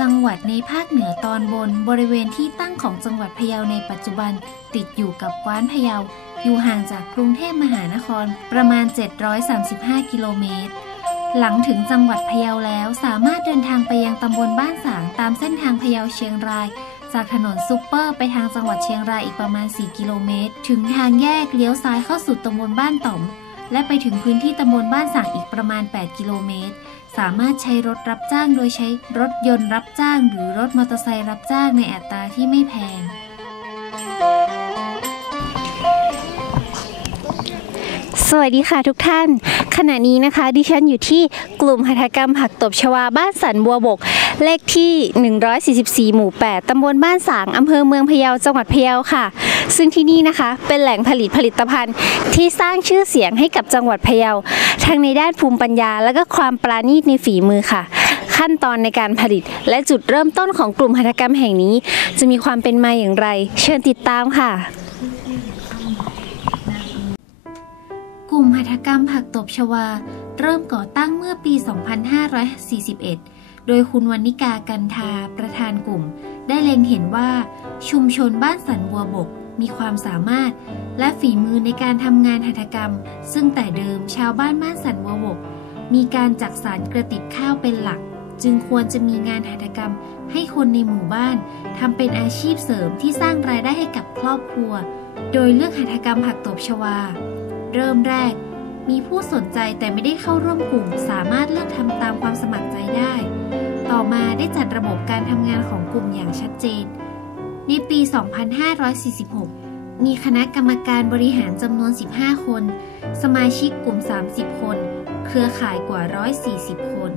จังหวัดในภาคเหนือตอนบน บริเวณที่ตั้งของจังหวัดพะเยาในปัจจุบัน ติดอยู่กับกว้านพะเยา อยู่ห่างจากกรุงเทพมหานครประมาณ 735 กิโลเมตร หลังถึงจังหวัดพะเยาแล้วสามารถเดินทางไปยังตำบลบ้านสางตามเส้นทางพะเยาเชียงราย จากถนนซุปเปอร์ไปทางจังหวัดเชียงรายอีกประมาณ 4 กิโลเมตร ถึงทางแยกเลี้ยวซ้ายเข้าสู่ตำบลบ้านต่อม และไปถึงพื้นที่ตำบลบ้านสางอีกประมาณ 8 กิโลเมตร สามารถใช้รถรับจ้างโดยใช้รถยนต์รับจ้าง หรือรถมอเตอร์ไซค์รับจ้างในอัตราที่ไม่แพง สวัสดีค่ะทุกท่าน ขณะนี้นะคะ ดิฉันอยู่ที่กลุ่มหัตถกรรมผักตบชวาบ้านสันบัวบก เลขที่ 144 หมู่ 8 ตำบลบ้านสาง อำเภอเมืองพะเยาจังหวัดพะเยาค่ะ ซึ่งที่นี่นะคะ เป็นแหล่งผลิตผลิตภัณฑ์ ที่สร้างชื่อเสียงให้กับจังหวัดพะเยาทั้งในด้านภูมิปัญญา และก็ความปราณีตในฝีมือค่ะขั้นตอนในการผลิตและจุดเริ่มต้นของกลุ่มหัตถกรรมแห่งนี้ จะมีความเป็นมาอย่างไร เชิญติดตามค่ะ หัตถกรรมผักตบชวา เริ่มก่อตั้งเมื่อปี 2541 โดยคุณวรรณิกากันทาประธานกลุ่ม ได้เล็งเห็นว่า ชุมชนบ้านสันบัวบกมีความสามารถ และฝีมือในการทำงานหัตถกรรม ซึ่งแต่เดิมชาวบ้านบ้านสันบัวบก มีการจักสารกระติบข้าวเป็นหลัก จึงควรจะมีงานหัตถกรรม ให้คนในหมู่บ้านทำเป็นอาชีพเสริมที่สร้างรายได้ให้กับครอบครัว โดยเลือกหัตถกรรมผักตบชวา เริ่มแรก มีผู้สนใจแต่ไม่ได้เข้าร่วมกลุ่ม สามารถเลือกทำตามความสมัครใจได้ ต่อมาได้จัดระบบการทำงานของกลุ่มอย่างชัดเจน ในปี 2546 มีคณะกรรมการบริหารจำนวน 15 คน สมาชิกกลุ่ม 30 คน เครือข่ายกว่า 140 คน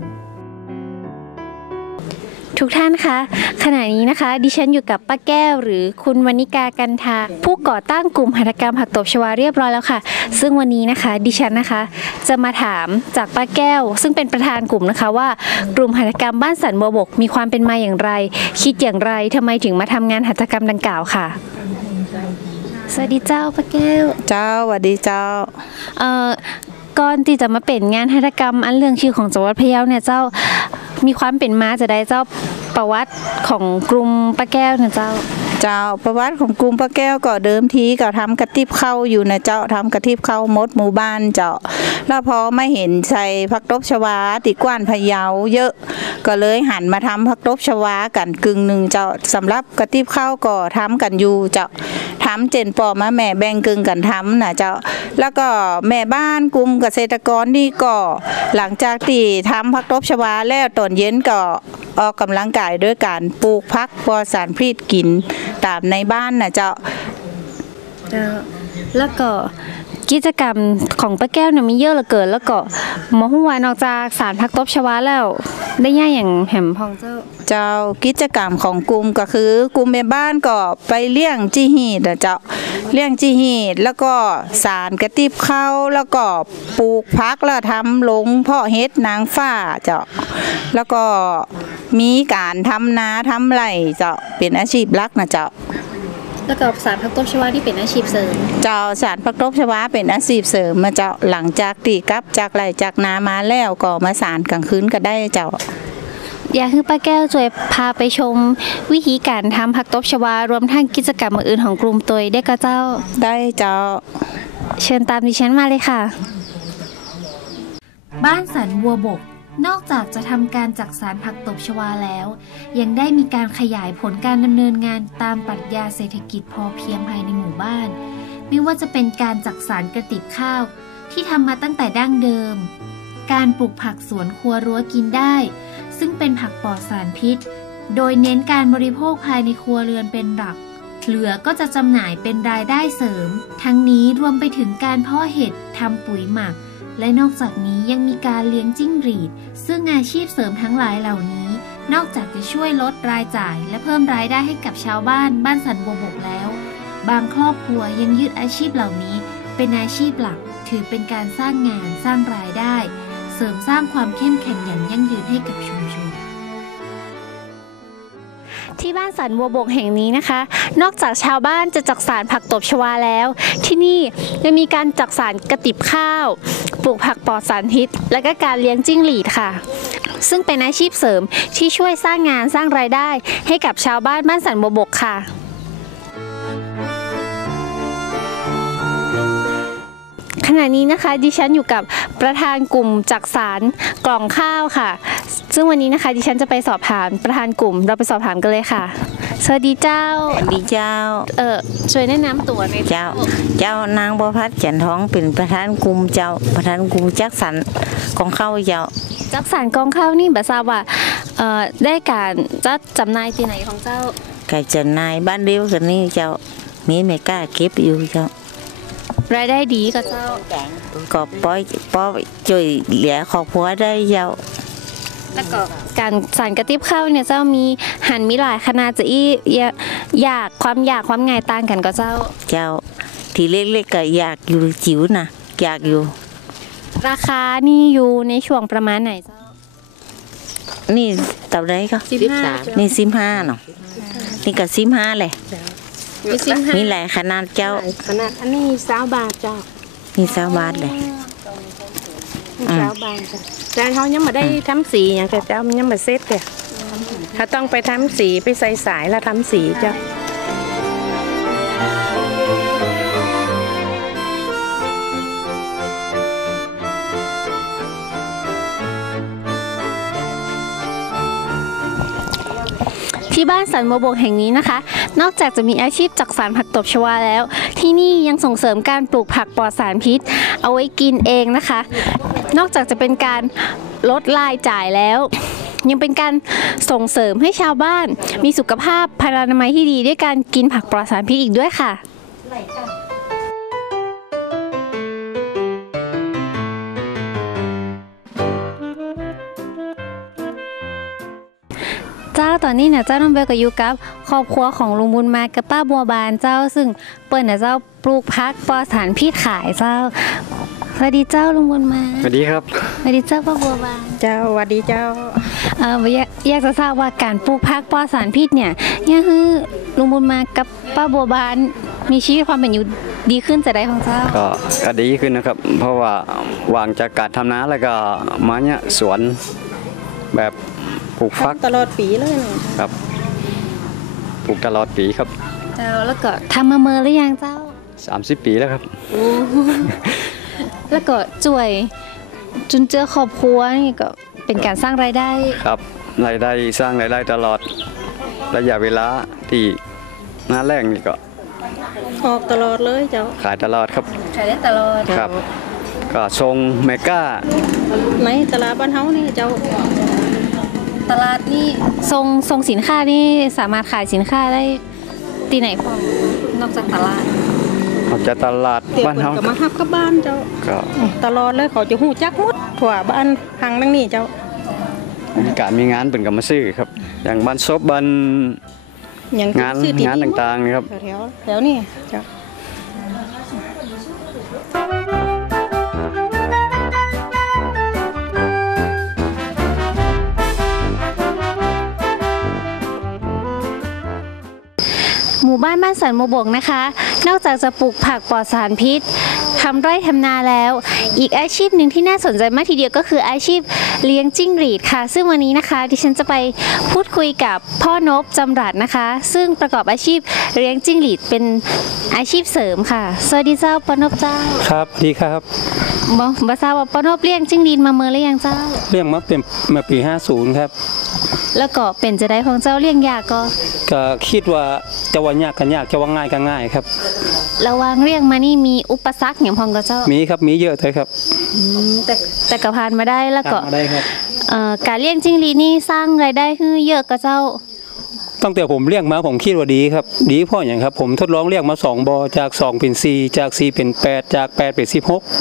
ทุกท่านคะขณะนี้นะคะ ดิฉันอยู่กับป้าแก้ว หรือคุณวณิกากันทาผู้ก่อตั้งกลุ่มหัตถกรรมผักตบชวาเรียบร้อยแล้วค่ะ ซึ่งวันนี้นะคะ ดิฉันนะคะ จะมาถามจากป้าแก้ว ซึ่งเป็นประธานกลุ่มนะคะว่ากลุ่มหัตถกรรมบ้านสันบัวบก มีความเป็นมาอย่างไร คิดอย่างไรทำไมถึงมาทำงานหัตถกรรมดังกล่าวค่ะสวัสดีเจ้าป้าแก้ว เจ้าสวัสดีเจ้าเอ่อ ก่อนที่จะมาเป็นงานหัตถกรรม อันเรื่องชื่อของจังหวัดพะเยาเนี่ยเจ้ามีความเป็นมาจะได้เจ้าประวัติของกลุ่มป้าแก้วเนี่ยเจ้า เจ้าประวัติของกรุงพระแก้วก็เดิมทีก็ทำกระติบเข้าอยู่นะเจ้าทำกระติบเข้ามดหมู่บ้านเจ้า แล้วพอไม่เห็นใส่ผักตบชวาติกว้านพะเยาเยอะ ก็เลยหันมาทำผักตบชวากันกึ่งหนึ่งเจ้าสำหรับกระติบเข้าก็ทำกันอยู่เจ้าทำเจนปอมาแม่แบ่งกึ่งกันทำนะเจ้า แล้วก็แม่บ้านกลุ่มเกษตรกรนี่ก็หลังจากที่ทำผักตบชวาแล้วตอนเย็นก็ออกกำลังกายด้วยการปลูกพักปลอสารพิษกินตามในบ้านนะเจ้า แล้วก็ กิจกรรมของป้าแก้วเนี่ยมีเยอะเหลือเกินแล้วก็หมอหัวานอกจากสารพักตบชวาแล้ว ได้ย่ายอย่างแหมพองเจ้า เจ้ากิจกรรมของกลุ่มก็คือกลุ่มแม่บ้านก็ไปเลี้ยงจีฮีดอะเจ้าเลี้ยงจีฮีดแล้วก็สารกระติบเข้าแล้วก็ปลูกพักแล้วทำลงเพาะเฮ็ดนางฟ้าเจ้าแล้วก็มีการทำนาทำไรเจ้าเป็นอาชีพลักนะเจ้า แล้วก็สารพักตบชวาที่เป็นอาชีพเสริม เจ้าสารพักตบชวาเป็นอาชีพเสริมมาเจ้าหลังจากตีกลับจากไรจากนามาแล้วก็มาสารกลางคืนก็ได้เจ้าอยากให้ป้าแก้วช่วยพาไปชม วิธีการทำผักตบชวารวมทั้งกิจกรรมอื่นๆของกลุ่มตัวได้ก็เจ้า ได้เจ้า เชิญตามดิฉันมาเลยค่ะ บ้านสันบัวบก นอกจากจะทำการจักสารผักตบชวาแล้ว ยังได้มีการขยายผลการดำเนินงานตามปรัชญาเศรษฐกิจพอเพียงภายในหมู่บ้าน ไม่ว่าจะเป็นการจักสารกระติบข้าว ที่ทำมาตั้งแต่ดั้งเดิม การปลูกผักสวนครัวรั้วกินได้ ซึ่งเป็นผักปลอดสารพิษ โดยเน้นการบริโภคภายในครัวเรือนเป็นหลัก เหลือก็จะจำหน่ายเป็นรายได้เสริม ทั้งนี้รวมไปถึงการเพาะเห็ดทำปุ๋ยหมัก และนอกจากนี้ยังมีการเลี้ยงจิ้งหรีด ซึ่งอาชีพเสริมทั้งหลายเหล่านี้ นอกจากจะช่วยลดรายจ่าย และเพิ่มรายได้ให้กับชาวบ้านบ้านสันบัวบกแล้ว บางครอบครัวยังยึดอาชีพเหล่านี้ เป็นอาชีพหลัก ถือเป็นการสร้างงานสร้างรายได้ เสริมสร้างความเข้มแข็งอย่างยั่งยืนให้กับชุมชนที่บ้านสันบัวบกแห่งนี้นะคะ นอกจากชาวบ้านจะจักสารผักตบชวาแล้ว ที่นี่ยังมีการจักสารกระติบข้าว ปลูกผักปลอดสารพิษ และก็การเลี้ยงจิ้งหรีดค่ะ ซึ่งเป็นอาชีพเสริมที่ช่วยสร้างงานสร้างรายได้ ให้กับชาวบ้านบ้านสันบวบกค่ะ ขณะนี้นะคะดิฉันอยู่กับประธานกลุ่มจักสารกล่องข้าวค่ะ ซึ่งวันนี้นะคะดิฉันจะไปสอบถามประธานกลุ่ม เราไปสอบถามกันเลยค่ะ สวัสดีเจ้า สวัสดีเจ้า เออช่วยแนะนำตัวหน่อยเจ้า เจ้านางประพัฒน์จันท้องเป็นประธานกลุ่มเจ้า ประธานกลุ่มจักสันของเข้าเจ้า จักสารกองข้าวนี่แบบทราบว่าเอ่อได้การจัดจำหน่ายที่ไหนของเจ้า ไก่จันนายบ้านเดียวกันนี่เจ้า มีไม่กล้าเก็บอยู่เจ้า รายได้ดีก็เจ้า ก็ปล่อยปล่อยช่วยเหลือครอบครัวได้เจ้าแล้วก็การสารกระติบข้าวเนี่ยเจ้ามีหันมีหลายขนาดจะอีอยากอยากความอยากความง่ายต่างกันก็เจ้า เจ้า ทีเล็กๆก็อยากอยู่จิ๋วนะอยากอยู่ ราคานี่อยู่ในช่วงประมาณไหนเจ้า นี่เต่าได้ก็สิบห้านี่สิบห้าเนาะนี่ก็สิบห้าเลย มีสิบห้ามีหลายขนาดเจ้า ขนาดอันนี้สาวบาทเจ้ามีสาวบาทเลยอืมสาวบาทจ้ะแต่เขายังไม่ได้ทำสีอย่างแต่เจ้ามันยังไม่เสร็จเลยเขาต้องไปทำสีไปใส่สายแล้วทำสีเจ้า ที่บ้านสันโมบกแห่งนี้นะคะ นอกจากจะมีอาชีพจักสารผักตบชวาแล้ว ที่นี่ยังส่งเสริมการปลูกผักปลอดสารพิษ เอาไว้กินเองนะคะ นอกจากจะเป็นการลดรายจ่ายแล้วยังเป็นการส่งเสริมให้ชาวบ้าน มีสุขภาพพลานามัยที่ดีด้วยการกินผักปลอดสารพิษอีกด้วยค่ะ เจ้าตอนนี้เนี่ยเจ้าน้องเบลก็อยู่กับครอบครัวของลุงบุญมากับป้าบัวบานเจ้าซึ่งเปิ้ลน่ะเจ้าปลูกพักปลอดสารพิษขายเจ้าสวัสดีเจ้าลุงบุญมาสวัสดีครับสวัสดีเจ้าป้าบัวบานเจ้าหวัดดีเจ้าเอ่ออยากอยากจะทราบว่าการปลูกพักปลอดสารพิษเนี่ยยังคือลุงบุญมากับป้าบัวบานมีชีวิตความเป็นอยู่ดีขึ้นจะได้ของเจ้าก็ก็ดีขึ้นนะครับ เพราะว่าวางจากการทำนาแล้วก็มาเนี่ยสวนแบบ ปลูกฟักตลอดปีเลยเนี่ยครับปลูกตลอดปีครับ เจ้าแล้วก็ทำมาเมอหรือยังเจ้า 30 ปีแล้วครับ แล้วก็จ่วยจุนเจือครอบครัวนี่ก็เป็นการสร้างรายได้ครับรายได้สร้างรายได้ตลอดระยะเวลาที่หน้าแรงนี่ก็ออกตลอดเลยเจ้าขายตลอดครับขายได้ตลอดครับ ก็ทรงเมกาในตลาดบ้านเฮานี่เจ้า ตลาดนี่ทรงทรงสินค้านี่สามารถขายสินค้าได้ที่ไหนพอนอกจากตลาดออกจากตลาดเดี๋ยวบ้านเพิ่นเฮาก็มาฮับกับบ้านเจ้า ก็ตลอดเลยเขาจะหูจักหมดถั่วบ้านทางนั่งนี่เจ้ามีการมีงานเป็นกับมาซื้อครับ อย่างบ้านซบบ้านอย่างงานซื้อที่งานต่างๆนะครับ แถวๆแถวนี่เจ้า มู่บ้านบ้านสันโมบกนะคะ นอกจากจะปลูกผักปลอดสารพิษทำไร่ทำนาแล้ว อีกอาชีพหนึ่งที่น่าสนใจมากทีเดียวก็คืออาชีพเลี้ยงจิ้งหรีดค่ะ ซึ่งวันนี้นะคะดิฉันจะไปพูดคุยกับพ่อนบจำรัดนะคะ ซึ่งประกอบอาชีพเลี้ยงจิ้งหรีดเป็นอาชีพเสริมค่ะ สวัสดีเจ้าพ่อนบเจ้า ครับดีครับบอบทราบว่าพ่อนบเลี้ยงจิ้งหรีดมาเมื่อหรือยังเจ้า เรื่องมาเป็นมาปี 50 ครับ แล้วก็เป็นจะได้ของเจ้าเลี้ยงยากก็ก็คิดว่าจะว่ายากกันยากจะว่าง่ายก็ง่ายครับ ระหวังเลี้ยงมานี่มีอุปสรรคอย่างพองก็เจ้ามีครับมีเยอะเลยครับอืมแต่แต่ก็ผ่านมาได้แล้วก็ตามมาได้ครับ เอ่อการเลี้ยงจิ้งหรีดนี่สร้างรายได้ให้เยอะก็เจ้า ตั้งแต่ผมเลี้ยงมาผมคิดว่าดีครับ ดีเพราะอย่างครับ ผมทดลองเลี้ยงมา2บอจาก2เป็น4จาก4เป็น8จาก8เป็น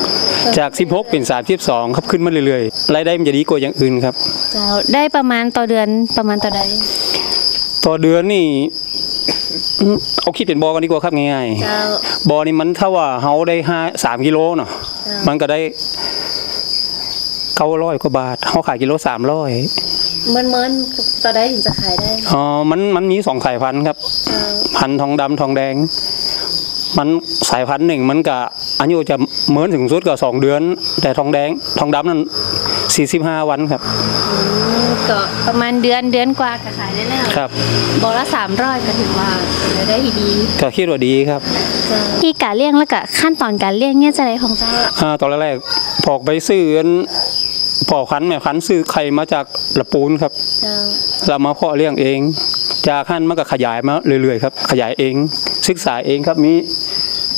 16จาก16เป็น32ครับขึ้นมาเรื่อยๆรายได้มันจะดีกว่าอย่างอื่นครับเจ้าได้ประมาณต่อเดือนประมาณต่อใดต่อเดือนนี่อืมเอาคิดเป็นบอกัดีกว่าครับง่ายเจ้าๆบอนี่มันถ้าว่าเฮาได้ห้าสามกิโลเนาะมันก็ได้เก้าร้อยกว่าบาทเฮาขายกิโลสามร้อยเมินเมิน ต่อใดถึงจะขายได้อ๋อมันมันมีสองสายพันธุ์ครับ พันธุ์ทองดำทองแดง มันสายพันธุ์หนึ่งมันก็อายุจะเหมือนถึงสุดก็สองเดือน แต่ทองแดงทองดำนั้นสี่สิบห้าวันครับอก็ประมาณเดือนเดือนกว่าก็ขายได้แล้วครับบอกละสามร้อยก็ถือว่าได้ดีก็คิดว่าดีครับที่การเลี้ยงแล้วก็ขั้นตอนการเลี้ยงเนี่ยจะอะไรของเจ้าอ่าตอนแรกๆพอกไปซื้ออัน พอคันแม่คันซื้อไข่มาจากละปูนครับเจ้าเรามาเพาะเลี้ยงเอง จากขั้นมันก็ขยายมาเรื่อยๆครับ ขยายเอง ศึกษาเองครับมี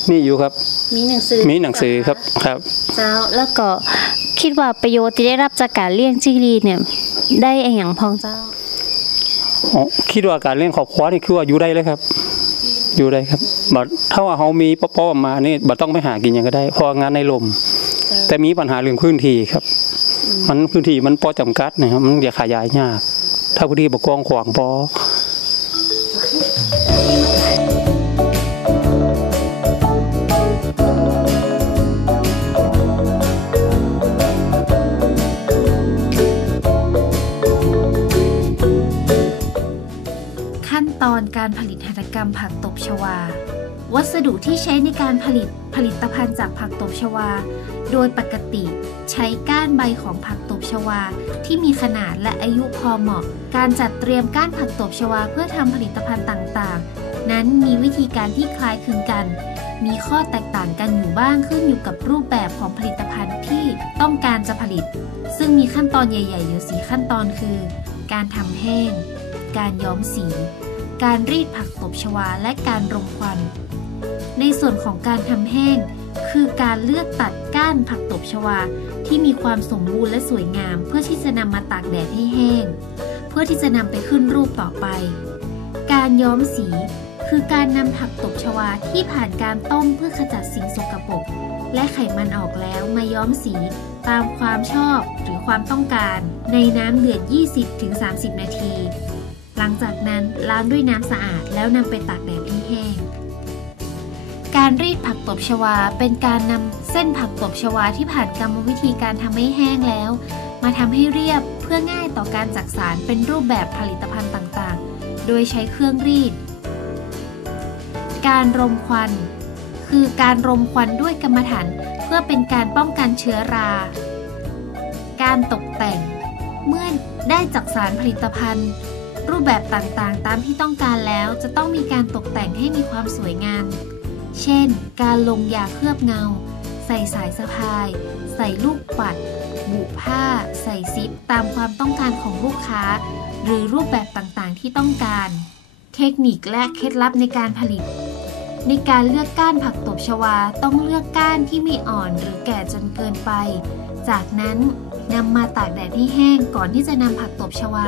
นี่อยู่ครับ มีหนังสือมีหนังสือครับครับเจ้าแล้วก็คิดว่าประโยชน์ที่ได้รับจากการเลี้ยงจิ้งหรีดเนี่ย ได้อะไรอย่างพองเจ้าอ๋อคิดว่าการเลี้ยงครอบครัวนี่คือว่าอยู่ได้เลยครับ อยู่ได้ครับบัดถ้าว่าเขามีป๊อปมานี่บัดต้องไปหากินอย่างก็ได้เพองานในลม แต่มีปัญหาเรื่องพื้นที่ครับ มันพื้นที่มันพอจำกัดนะครับมันจะขยายยาก ถ้าพื้นที่บกว้างขวางพอขั้นตอนการผลิตหัตถกรรมผักตบชวา วัสดุที่ใช้ในการผลิตผลิตภัณฑ์จากผักตบชวา โดยปกติใช้ก้านใบของผักตบชวา ที่มีขนาดและอายุพอเหมาะ การจัดเตรียมก้านผักตบชวาเพื่อทำผลิตภัณฑ์ต่างๆ นั้นมีวิธีการที่คล้ายคลึงกัน มีข้อแตกต่างกันอยู่บ้างขึ้นอยู่กับรูปแบบของผลิตภัณฑ์ที่ต้องการจะผลิต ซึ่งมีขั้นตอนใหญ่ๆ อยู่สีขั้นตอนคือ การทำแห้ง การย้อมสี การรีดผักตบชวาและการรมควัน ในส่วนของการทำแห้ง คือการเลือกตัดก้านผักตบชวาที่มีความสมบูรณ์และสวยงาม เพื่อที่จะนำมาตากแดดให้แห้ง เพื่อที่จะนำไปขึ้นรูปต่อไป การย้อมสี คือการนำผักตบชวาที่ผ่านการต้มเพื่อขจัดสิ่งสกปรกและไขมันออกแล้วมาย้อมสีตามความชอบหรือความต้องการในน้ำเดือด 20-30 นาที หลังจากนั้นล้างด้วยน้ำสะอาดแล้วนำไปตากแดดให้ การรีดผักตบชวา เป็นการนำเส้นผักตบชวาที่ผ่านกรรมวิธีการทำให้แห้งแล้ว มาทำให้เรียบเพื่อง่ายต่อการจักสารเป็นรูปแบบผลิตภัณฑ์ต่างๆ โดยใช้เครื่องรีด การรมควัน คือการรมควันด้วยกรรมฐานเพื่อเป็นการป้องกันเชื้อรา การตกแต่ง เมื่อได้จักสารผลิตภัณฑ์ รูปแบบต่างๆ ตามที่ต้องการแล้วจะต้องมีการตกแต่งให้มีความสวยงาม เช่น การลงยาเคลือบเงา ใส่สายสะพาย ใส่ลูกปัด บุผ้า ใส่ซิป ตามความต้องการของลูกค้า หรือรูปแบบต่างๆที่ต้องการ เทคนิคและเคล็ดลับในการผลิต ในการเลือกก้านผักตบชวาต้องเลือกก้านที่ไม่อ่อนหรือแก่จนเกินไป จากนั้นนำมาตากแดดให้แห้งก่อนที่จะนำผักตบชวา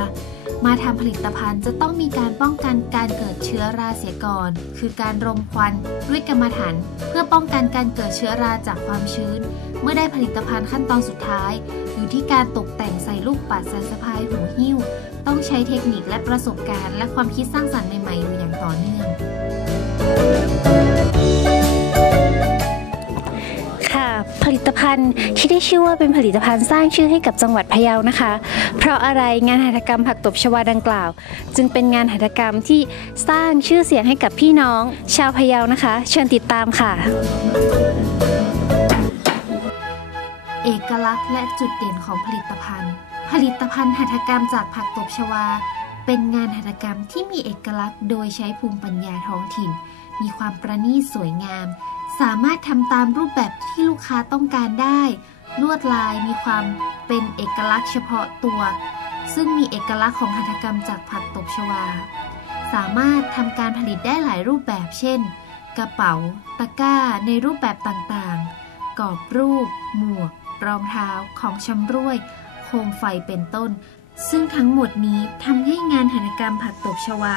มาทำผลิตภัณฑ์จะต้องมีการป้องกันการเกิดเชื้อราเสียก่อน คือการรมควันด้วยกรรมฐานเพื่อป้องกันการเกิดเชื้อราจากความชื้น เมื่อได้ผลิตภัณฑ์ขั้นตอนสุดท้าย อยู่ที่การตกแต่งใส่ลูกปัดใส่สะพายหูหิ้ว ต้องใช้เทคนิคและประสบการณ์ และความคิดสร้างสรรค์ใหม่ๆอยู่อย่างต่อเนื่อง ลิตภัณฑ์ที่ได้ชื่อว่าเป็นผลิตภัณฑ์สร้างชื่อให้กับจังหวัดพะเยานะคะ เพราะอะไรงานหัตถกรรมผักตบชวาดังกล่าว จึงเป็นงานหัตถกรรมที่สร้างชื่อเสียงให้กับพี่น้อง ชาวพะเยานะคะ เชิญติดตามค่ะ เอกลักษณ์และจุดเด่นของผลิตภัณฑ์ ผลิตภัณฑ์หัตถกรรมจากผักตบชวา เป็นงานหัตถกรรมที่มีเอกลักษณ์ โดยใช้ภูมิปัญญาท้องถิ่น มีความประณีตสวยงาม สามารถทำตามรูปแบบที่ลูกค้าต้องการได้ ลวดลายมีความเป็นเอกลักษณ์เฉพาะตัว ซึ่งมีเอกลักษณ์ของหัตถกรรมจากผักตบชวา สามารถทำการผลิตได้หลายรูปแบบ เช่น กระเป๋า ตะกร้า ในรูปแบบต่างๆ กรอบรูป หมวก รองเท้า ของชำร่วย โคมไฟเป็นต้น ซึ่งทั้งหมดนี้ทำให้งานหัตถกรรมผักตบชวา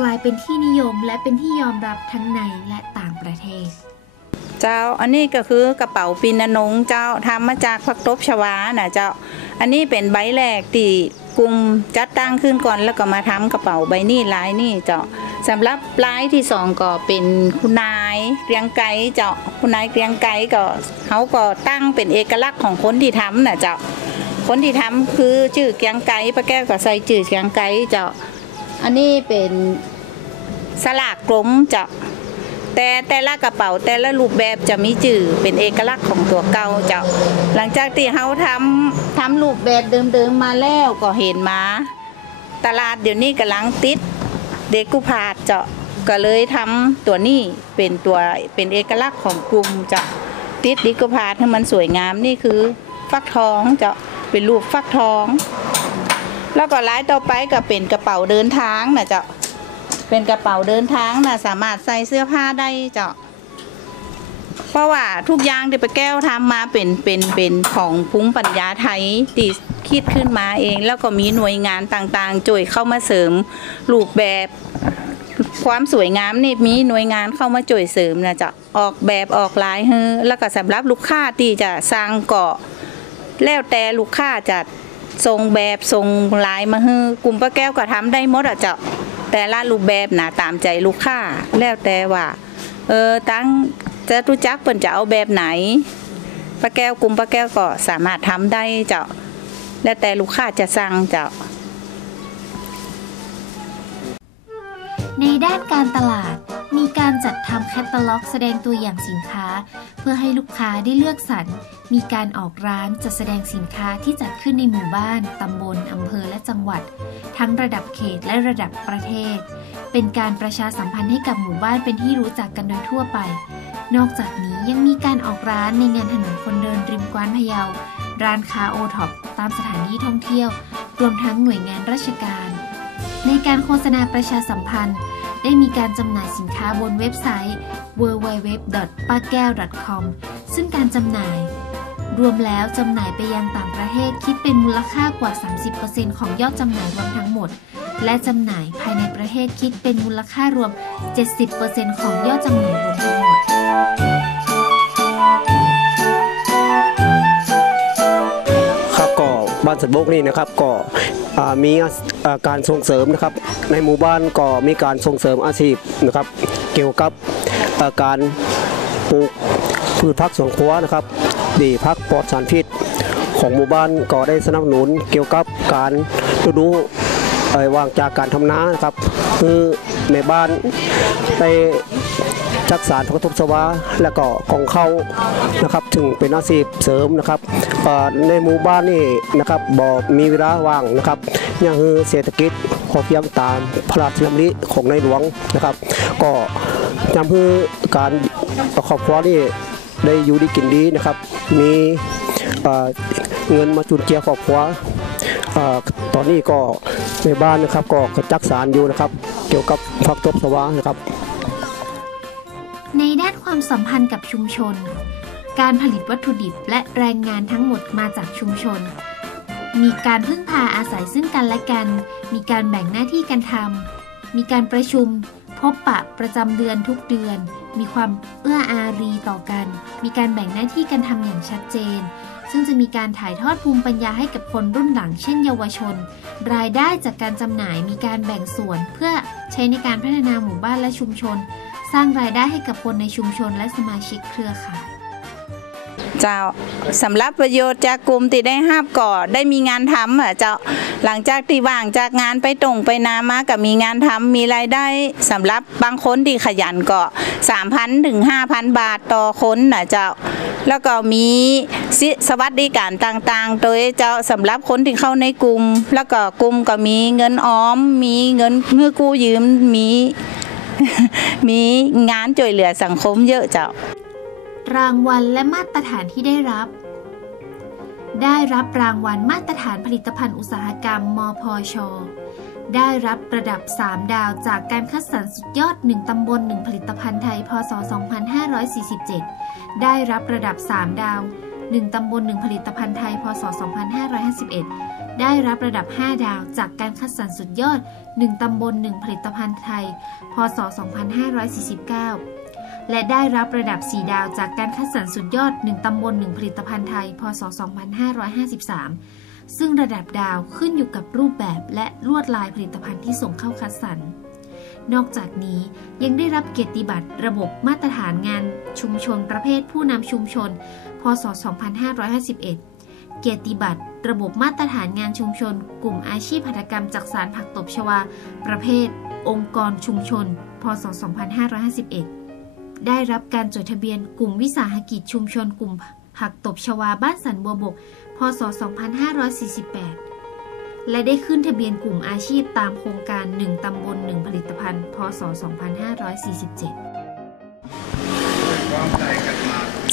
กลายเป็นที่นิยมและเป็นที่ยอมรับทั้งในและต่างประเทศ เจ้าอันนี้ก็คือกระเป๋าปีนนงเจ้าทำมาจากผักตบชวานะเจ้า อันนี้เป็นใบแรกที่กลุ่มจัดตั้งขึ้นก่อนแล้วก็มาทำกระเป๋าใบนี้ลายนี่เจ้าสำหรับลายที่สองก็เป็นคุณนายเกรียงไกเจ้าคุณนายเกรียงไกก็เขาก็ตั้งเป็นเอกลักษณ์ของคนที่ทำนะเจ้าคนที่ทำคือชื่อเกรียงไกป้าแก้วก็ใส่ชื่อเกรียงไกเจ้าอันนี้เป็นสลากกลมเจ้า แต่แต่ละกระเป๋าแต่ละรูปแบบจะมีจื่อเป็นเอกลักษณ์ของตัวเก่าเจ้า หลังจากที่เขาทำทำรูปแบบเดิมๆมาแล้วก็เห็นมา ตลาดเดี๋ยวนี้กำลังติดเด็กกุพาดเจาะก็เลยทำตัวนี้เป็นตัวเป็นเอกลักษณ์ของกลุ่มเจาะติดเด็กกุพาดให้มันสวยงามนี่คือฟักทองเจาะเป็นรูปฟักทอง แล้วก็ร้ายต่อไปก็เป็นกระเป๋าเดินทางนะเจ้า เป็นกระเป๋าเดินทางนะสามารถใส่เสื้อผ้าได้เจ้าเพราะว่าทุกอย่างที่ไปาแก้วทำมาเป็นเป็นเป็นของภูมิปัญญาไทยที่คิดขึ้นมาเอง แล้วก็มีหน่วยงานต่างๆจ่วยเข้ามาเสริมรูปแบบความสวยงามนี่มีหน่วยงานเข้ามาจ่วยเสริมนะจ๊ะออกแบบออกลายเฮ้อแล้วก็สำหรับลูกค้าที่จะสร้างเกาะ แล้วแต่ลูกค้าจะทรงแบบทรงลายมาเฮือกลุ่มป้าแก้วก็ทำได้หมดอะเจ้า แต่ละรูปแบบนะตามใจลูกค้าแล้วแต่ว่าเออตั้งจะรู้จักเปิ่นจะเอาแบบไหนป้าแก้วกลุ่มป้าแก้วก็สามารถทำได้เจ้าแล้วแต่ลูกค้าจะสั่งเจ้าในด้านการตลาด มีการจัดทำแคตตาล็อก แสดงตัวอย่างสินค้า เพื่อให้ลูกค้าได้เลือกสรร มีการออกร้านจัดแสดงสินค้าที่จัดขึ้นในหมู่บ้าน ตำบล อำเภอ และจังหวัด ทั้งระดับเขตและระดับประเทศ เป็นการประชาสัมพันธ์ให้กับหมู่บ้านเป็นที่รู้จักกันโดยทั่วไป นอกจากนี้ยังมีการออกร้านในงานถนนคนเดินริมกว้านพะเยา ร้านค้าโอท็อปตามสถานที่ท่องเที่ยว รวมทั้งหน่วยงานราชการ ในการโฆษณาประชาสัมพันธ์ ได้มีการจำหน่ายสินค้าบนเว็บไซต์ www.pakel.com ซึ่งการจำหน่าย รวมแล้วจำหน่ายไปยังต่างประเทศคิดเป็นมูลค่ากว่า 30%ของยอดจำหน่ายรวมทั้งหมด และจำหน่ายภายในประเทศคิดเป็นมูลค่ารวม 70%ของยอดจำหน่ายรวมทั้งหมดครับก็บ้านสัตว์บกนี่นะครับก็อ่า มีการส่งเสริมนะครับ ในหมู่บ้านก็มีการส่งเสริมอาชีพนะครับ เกี่ยวกับการปลูกพืชผักสวนครัวนะครับดีพักปลอดสารพิษของหมู่บ้านก็ได้สนับสนุนเกี่ยวกับการฤดูเอ่อว่างจากการทำนานะครับ คือในบ้านได้ จักสารพักทบสวาและก็ของเขานะครับถึงเป็นอาชีพเสริมนะครับในหมู่บ้านนี่นะครับบ่มีเวลาว่างนะครับยังคือเศรษฐกิจพอเพียงตามพระราชดำริของในหลวงนะครับ ก็จำคือการครอบครัวนี่ได้อยู่ดีกินดีนะครับ มีเงินมาจุนเจือครอบครัวตอนนี้ก็ในบ้านนะครับก็กระจักสารอยู่นะครับ เกี่ยวกับพักทบสวานะครับ ในด้านความสัมพันธ์กับชุมชน การผลิตวัตถุดิบและแรงงานทั้งหมดมาจากชุมชน มีการพึ่งพาอาศัยซึ่งกันและกัน มีการแบ่งหน้าที่กันทำมีการประชุม พบปะประจำเดือนทุกเดือน มีความเอื้ออารีต่อกัน มีการแบ่งหน้าที่กันทำอย่างชัดเจน ซึ่งจะมีการถ่ายทอดภูมิปัญญาให้กับคนรุ่นหลัง เช่นเยาวชน รายได้จากการจำหน่ายมีการแบ่งส่วนเพื่อใช้ในการพัฒนาหมู่บ้านและชุมชน สร้างรายได้ให้กับคนในชุมชนและสมาชิกเครือข่ายเจ้าสำหรับประโยชน์จากกลุ่มที่ได้ห้าบก่อได้มีงานทำอะเจ้าหลังจากที่ว่างจากงานไปตรงไปนามากับมีงานทำมีรายได้สำหรับบางคนที่ขยันก็3,000ถึง5,000บาทต่อคนนะเจ้าแล้วก็มีสสวัสดิการต่างๆ โดยเจ้าสำหรับคนที่เข้าในกลุ่ม แล้วก็กลุ่มก็มีเงินออม มีเงินเงื่อกู้ยืมมี มีงานช่วยเหลือสังคมเยอะเจ้า รางวัลและมาตรฐานที่ได้รับ ได้รับรางวัลมาตรฐานผลิตภัณฑ์อุตสาหกรรม มพช ได้รับระดับ 3 ดาวจากการคัดสรรสุดยอด 1 ตำบล 1 ผลิตภัณฑ์ไทย พศ 2547 ได้รับระดับ 3 ดาว 1 ตำบล 1 ผลิตภัณฑ์ไทย พศ 2551 ได้รับระดับ 5 ดาวจากการคัดสรรสุดยอด 1 ตำบล 1 ผลิตภัณฑ์ไทย พศ 2549 และได้รับระดับ 4 ดาวจากการคัดสรรสุดยอด 1 ตำบล 1 ผลิตภัณฑ์ไทย พศ 2553 ซึ่งระดับดาวขึ้นอยู่กับรูปแบบและลวดลายผลิตภัณฑ์ที่ส่งเข้าคัดสรรนอกจากนี้ยังได้รับเกียรติบัตรระบบมาตรฐานงานชุมชนประเภทผู้นำชุมชน พศ 2551 เกียรติบัตร ระบบมาตรฐานงานชุมชน กลุ่มอาชีพหัตถกรรมจักสารผักตบชวา ประเภท องค์กรชุมชน พศ 2551 ได้รับการจดทะเบียนกลุ่มวิสาหกิจชุมชน กลุ่มผักตบชวาบ้านสันบัวบก พศ 2548และได้ขึ้นทะเบียนกลุ่มอาชีพตามโครงการ 1 ตำบล 1 ผลิตภัณฑ์ พศ 2547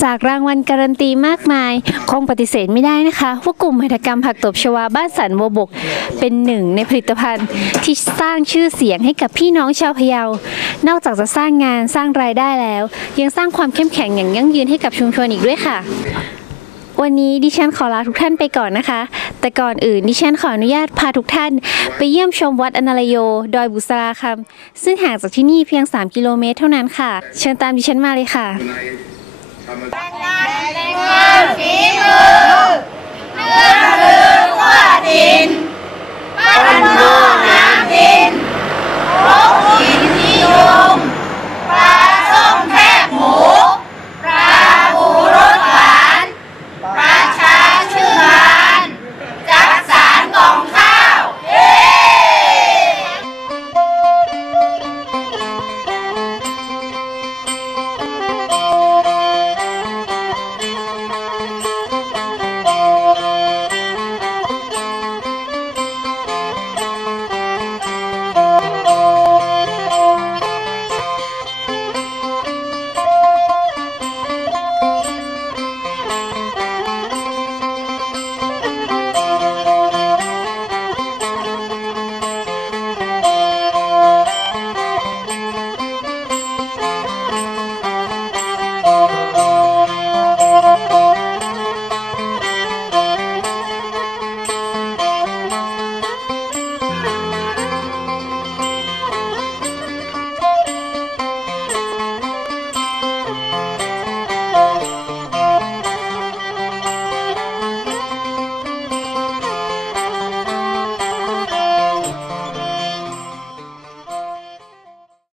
จากรางวัลการันตีมากมาย คงปฏิเสธไม่ได้นะคะ ว่ากลุ่มหัตถกรรมผักตบชวาบ้านสันบัวบก เป็นหนึ่งในผลิตภัณฑ์ที่สร้างชื่อเสียงให้กับพี่น้องชาวพะเยา นอกจากจะสร้างงานสร้างรายได้แล้ว ยังสร้างความเข้มแข็งอย่างยั่งยืนให้กับชุมชนอีกด้วยค่ะวันนี้ดิฉันขอลาทุกท่านไปก่อนนะคะ แต่ก่อนอื่นดิฉันขออนุญาตพาทุกท่าน ไปเยี่ยมชมวัดอนาลโย ดอยบุษราคำซึ่งห่างจากที่นี่เพียง 3 กิโลเมตรเท่านั้นค่ะ เชิญตามดิฉันมาเลยค่ะ เรื่